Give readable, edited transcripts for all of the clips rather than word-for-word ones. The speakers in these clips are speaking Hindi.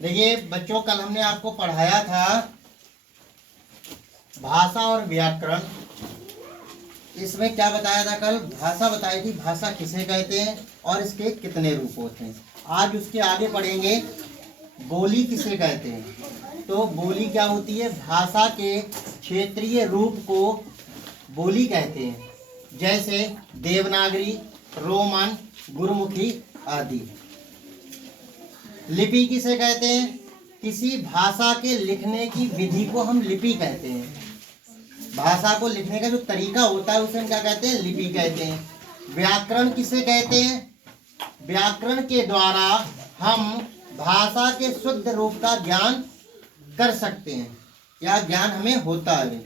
देखिए बच्चों, कल हमने आपको पढ़ाया था भाषा और व्याकरण। इसमें क्या बताया था? कल भाषा बताई थी, भाषा किसे कहते हैं और इसके कितने रूप होते हैं। आज उसके आगे पढ़ेंगे बोली किसे कहते हैं। तो बोली क्या होती है? भाषा के क्षेत्रीय रूप को बोली कहते हैं, जैसे देवनागरी, रोमन, गुरमुखी आदि। लिपि किसे कहते हैं? किसी भाषा के लिखने की विधि को हम लिपि कहते हैं। भाषा को लिखने का जो तरीका होता है उसे हम क्या कहते हैं? लिपि कहते हैं। व्याकरण किसे कहते हैं? व्याकरण के द्वारा हम भाषा के शुद्ध रूप का ज्ञान कर सकते हैं, या ज्ञान हमें होता है।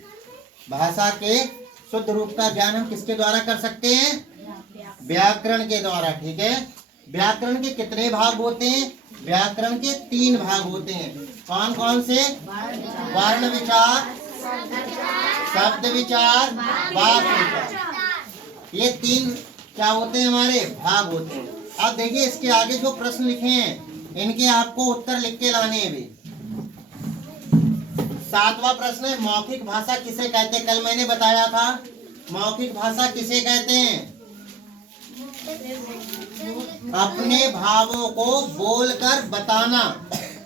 भाषा के शुद्ध रूप का ज्ञान हम किसके द्वारा कर सकते हैं? व्याकरण के द्वारा। ठीक है। व्याकरण के कितने भाग होते हैं? व्याकरण के 3 भाग होते हैं। कौन कौन से? वर्ण विचार, शब्द विचार, वाक्य विचार। ये 3 क्या होते हैं? हमारे भाग होते हैं। अब देखिए इसके आगे जो प्रश्न लिखे हैं इनके आपको उत्तर लिख के लाने हैं भी। 7वां प्रश्न है, मौखिक भाषा किसे कहते हैं? कल मैंने बताया था मौखिक भाषा किसे कहते हैं? अपने भावों को बोलकर बताना।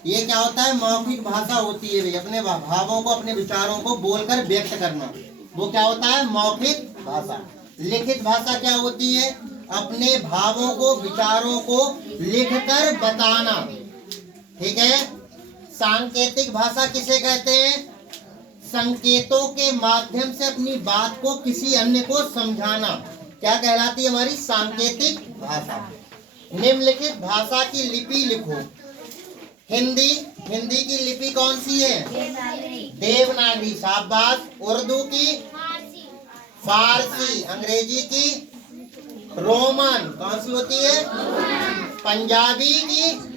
ये क्या होता है? मौखिक भाषा होती है भाई। अपने भावों को, अपने विचारों को बोलकर व्यक्त करना, वो क्या होता है? मौखिक भाषा। लिखित भाषा क्या होती है? अपने भावों को, विचारों को लिखकर बताना। ठीक है। सांकेतिक भाषा किसे कहते हैं? संकेतों के माध्यम से अपनी बात को किसी अन्य को समझाना। क्या कहलाती है? हमारी सांकेतिक भाषा। निम्नलिखित भाषा की लिपि लिखो। हिंदी, हिंदी की लिपि कौन सी है? देवनागरी। शाबाश। उर्दू की? फारसी। अंग्रेजी की? रोमन। कौन सी होती है? पंजाबी की?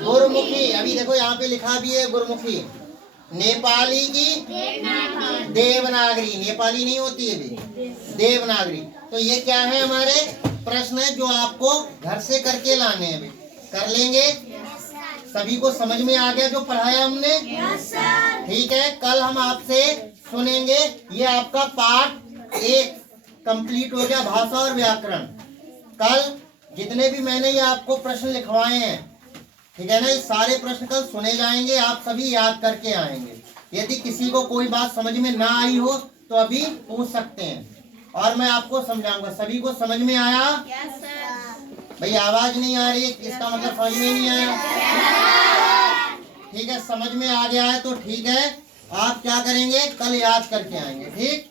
गुरमुखी। अभी देखो यहाँ पे लिखा भी है गुरमुखी। नेपाली की? देवनागरी। नेपाली नहीं होती है भी, देवनागरी। तो ये क्या है? हमारे प्रश्न है जो आपको घर से करके लाने हैं। कर लेंगे? सभी को समझ में आ गया जो पढ़ाया हमने? ठीक है। कल हम आपसे सुनेंगे। ये आपका पार्ट 1 कंप्लीट हो गया, भाषा और व्याकरण। कल जितने भी मैंने ये आपको प्रश्न लिखवाए हैं, ठीक है ना, ये सारे प्रश्न कल सुने जाएंगे। आप सभी याद करके आएंगे। यदि किसी को कोई बात समझ में ना आई हो तो अभी पूछ सकते हैं और मैं आपको समझाऊंगा। सभी को समझ में आया? Yes sir. भाई आवाज नहीं आ रही है, इसका मतलब समझ में नहीं आया। ठीक है, समझ में आ गया है तो ठीक है। आप क्या करेंगे? कल याद करके आएंगे। ठीक।